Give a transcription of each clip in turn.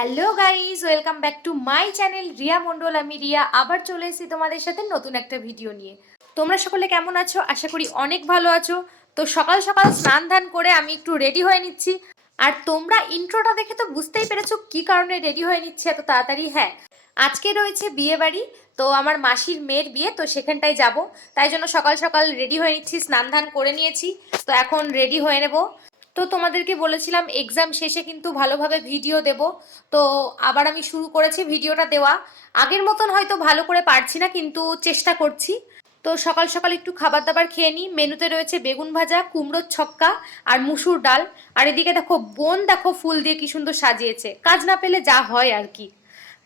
Hello guys welcome back to my channel Riya Mondal. আমি রিয়া, আবার চলে এসেছি তোমাদের সাথে নতুন একটা ভিডিও নিয়ে। তোমরা সকলে কেমন আছো? আশা করি অনেক ভালো আছো। তো সকাল সকাল স্নান ধান করে আমি একটু রেডি হয়ে নিচ্ছি। আর তোমরা ইন্ট্রোটা দেখে তো বুঝতেই পেরেছ কি কারণে রেডি হয়ে নিচ্ছি এত তাড়াতাড়ি? হ্যাঁ আজকে রয়েছে বিয়ে বাড়ি, তো আমার মাসির মেয়ের বিয়ে, তো সেখানটায় যাব। তাই জন্য সকাল সকাল রেডি হয়ে নিচ্ছি, স্নান ধান করে নিয়েছি। তো এখন রেডি হয়ে নেব। তো তোমাদেরকে বলেছিলাম এক্সাম শেষে কিন্তু ভালোভাবে ভিডিও দেব। তো আবার আমি শুরু করেছি ভিডিওটা দেওয়া। আগের মতন হয়তো ভালো করে পারছি না, কিন্তু চেষ্টা করছি। তো সকাল সকাল একটু খাবার দাবার খেয়ে নিই। মেনুতে রয়েছে বেগুন ভাজা, কুমড়োর ছক্কা আর মুসুর ডাল। আর এদিকে দেখো, বোন দেখো ফুল দিয়ে কি সুন্দর সাজিয়েছে। কাজ না পেলে যা হয় আর কি।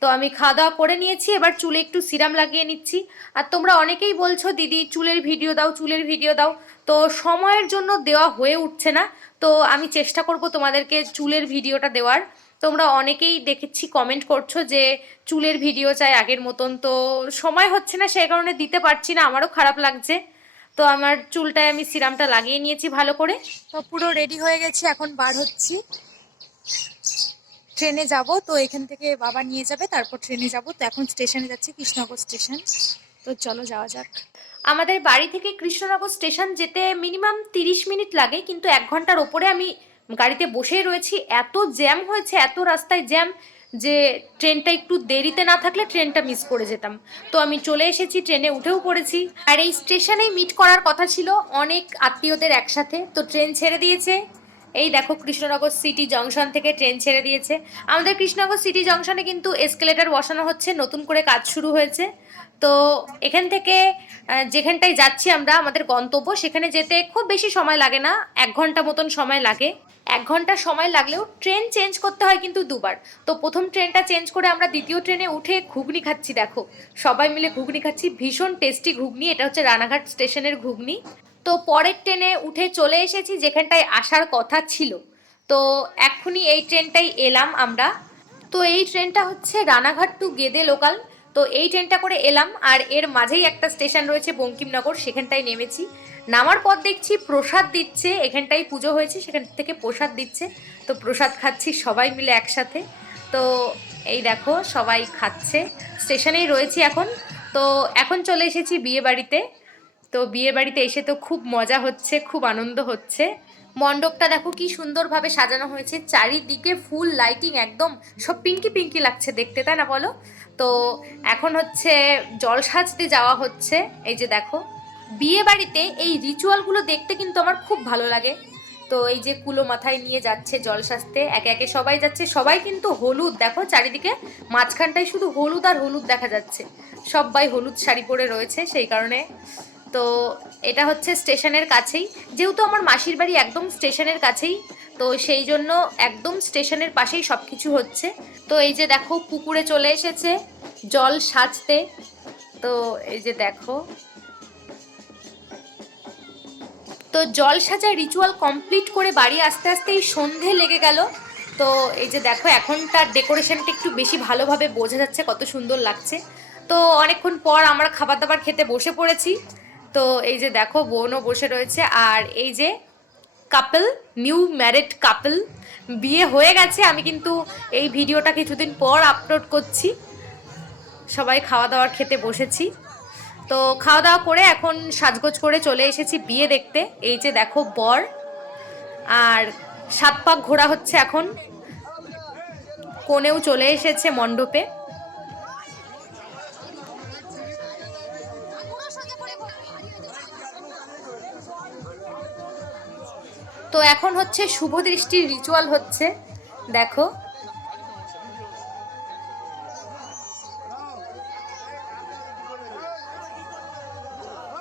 তো আমি খাওয়া দাওয়া করে নিয়েছি, এবার চুলে একটু সিরাম লাগিয়ে নিচ্ছি। আর তোমরা অনেকেই বলছো, দিদি, চুলের ভিডিও দাও, চুলের ভিডিও দাও। তো সময়ের জন্য দেওয়া হয়ে উঠছে না। তো আমি চেষ্টা করব তোমাদেরকে চুলের ভিডিওটা দেওয়ার। তোমরা অনেকেই দেখেছি কমেন্ট করছ যে, চুলের ভিডিও চাই আগের মতন। তো সময় হচ্ছে না সেই কারণে দিতে পারছি না, আমারও খারাপ লাগছে। তো আমার চুলটায় আমি সিরামটা লাগিয়ে নিয়েছি ভালো করে। তো পুরো রেডি হয়ে গেছি, এখন বার হচ্ছি। ট্রেনে যাব, তো এখান থেকে বাবা নিয়ে যাবে, তারপর ট্রেনে যাব। তো এখন স্টেশনে যাচ্ছি, কৃষ্ণনগর স্টেশন। তো চলো যাওয়া যাক। আমাদের বাড়ি থেকে কৃষ্ণনগর স্টেশন যেতে মিনিমাম তিরিশ মিনিট লাগে, কিন্তু এক ঘণ্টার ওপরে আমি গাড়িতে বসেই রয়েছি। এত জ্যাম হয়েছে, এত রাস্তায় জ্যাম যে ট্রেনটা একটু দেরিতে না থাকলে ট্রেনটা মিস করে যেতাম। তো আমি চলে এসেছি, ট্রেনে উঠেও পড়েছি। আর এই স্টেশনেই মিট করার কথা ছিল, অনেক আত্মীয়দের একসাথে। তো ট্রেন ছেড়ে দিয়েছে এই দেখো কৃষ্ণনগর সিটি জংশন থেকে ট্রেন ছেড়ে দিয়েছে। আমাদের কৃষ্ণনগর সিটি জংশনে কিন্তু এসকেলেটার বসানো হচ্ছে, নতুন করে কাজ শুরু হয়েছে। তো এখান থেকে যেখানটায় যাচ্ছি আমরা, আমাদের গন্তব্য, সেখানে যেতে খুব বেশি সময় লাগে না, এক ঘণ্টা মতন সময় লাগে। এক ঘণ্টা সময় লাগলেও ট্রেন চেঞ্জ করতে হয় কিন্তু দুবার। তো প্রথম ট্রেনটা চেঞ্জ করে আমরা দ্বিতীয় ট্রেনে উঠে ঘুগনি খাচ্ছি, দেখো। সবাই মিলে ঘুগনি খাচ্ছি, ভীষণ টেস্টি ঘুগনি, এটা হচ্ছে রানাঘাট স্টেশনের ঘুগনি। তো পরের ট্রেনে উঠে চলে এসেছি, যেখানটায় আসার কথা ছিল। তো এক্ষুনি এই ট্রেনটাই এলাম আমরা। তো এই ট্রেনটা হচ্ছে রানাঘাট টু গেদে লোকাল। তো এই ট্রেনটা করে এলাম, আর এর মাঝেই একটা স্টেশন রয়েছে বঙ্কিমনগর, সেখানটায় নেমেছি। নামার পর দেখছি প্রসাদ দিচ্ছে এখানটাই পুজো হয়েছে, সেখান থেকে প্রসাদ দিচ্ছে। তো প্রসাদ খাচ্ছি সবাই মিলে একসাথে। তো এই দেখো, সবাই খাচ্ছে। স্টেশনেই রয়েছি এখন। তো এখন চলে এসেছি বিয়ে বাড়িতে তো বিয়ে বাড়িতে এসে তো খুব মজা হচ্ছে, খুব আনন্দ হচ্ছে। মণ্ডপটা দেখো কি সুন্দরভাবে সাজানো হয়েছে, চারিদিকে ফুল লাইটিং একদম সব পিঙ্কি পিঙ্কি লাগছে দেখতে, তাই না বলো? তো এখন হচ্ছে জল সাজতে যাওয়া হচ্ছে, এই যে দেখো। বিয়ে বাড়িতে এই রিচুয়ালগুলো দেখতে কিন্তু আমার খুব ভালো লাগে। তো এই যে কুলো মাথায় নিয়ে যাচ্ছে জল সাজতে, একে একে সবাই যাচ্ছে, সবাই কিন্তু হলুদ, দেখো চারিদিকে মাঝখানটায় শুধু হলুদ আর হলুদ দেখা যাচ্ছে। সবাই হলুদ শাড়ি পরে রয়েছে, সেই কারণে তো এটা হচ্ছে স্টেশনের কাছেই। যেহেতু আমার মাসির বাড়ি একদম স্টেশনের কাছেই, তো সেই জন্য একদম স্টেশনের পাশেই সব কিছু হচ্ছে। তো এই যে দেখো, পুকুরে চলে এসেছে, জল সাজতে তো এই যে দেখো। তো জল সাজা রিচুয়াল কমপ্লিট করে বাড়ি আস্তে আস্তে এই সন্ধে লেগে গেল। তো এই যে দেখো এখন তার ডেকোরেশনটা একটু বেশি ভালোভাবে বোঝা যাচ্ছে, কত সুন্দর লাগছে। তো অনেকক্ষণ পর আমরা খাবার দাবার খেতে বসে পড়েছি। তো এই যে দেখো বোনও বসে রয়েছে আর এই যে কাপল নিউ ম্যারিড কাপল বিয়ে হয়ে গেছে। আমি কিন্তু এই ভিডিওটা কিছুদিন পর আপলোড করছি। সবাই খাওয়া দাওয়ার খেতে বসেছি। তো খাওয়া দাওয়া করে এখন সাজগোজ করে চলে এসেছি বিয়ে দেখতে। এই যে দেখো বর। আর সাত পাক ঘোরা হচ্ছে এখন। কোণেও চলে এসেছে মণ্ডপে। তো এখন হচ্ছে শুভ দৃষ্টির রিচুয়াল হচ্ছে, দেখো।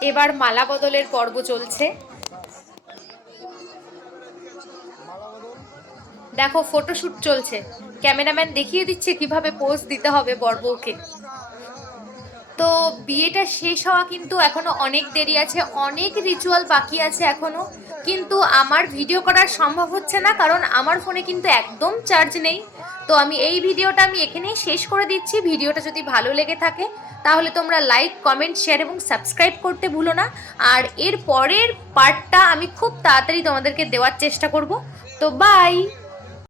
এবার মালা বদলের পর্ব চলছে। দেখো ফটোশুট চলছে। ক্যামেরাম্যান দেখিয়ে দিচ্ছে কীভাবে পোজ দিতে হবে বর বউকে। তো বিয়েটা শেষ হওয়া কিন্তু এখনও অনেক দেরি আছে, অনেক রিচুয়াল বাকি আছে এখনও। কিন্তু আমার ভিডিও করা সম্ভব হচ্ছে না, কারণ আমার ফোনে কিন্তু একদম চার্জ নেই। তো আমি এই ভিডিওটা আমি এখানেই শেষ করে দিচ্ছি। ভিডিওটা যদি ভালো লেগে থাকে, তাহলে তোমরা লাইক কমেন্ট শেয়ার এবং সাবস্ক্রাইব করতে ভুলো না। আর এর পরের পার্টটা আমি খুব তাড়াতাড়ি তোমাদেরকে দেওয়ার চেষ্টা করব। তো বাই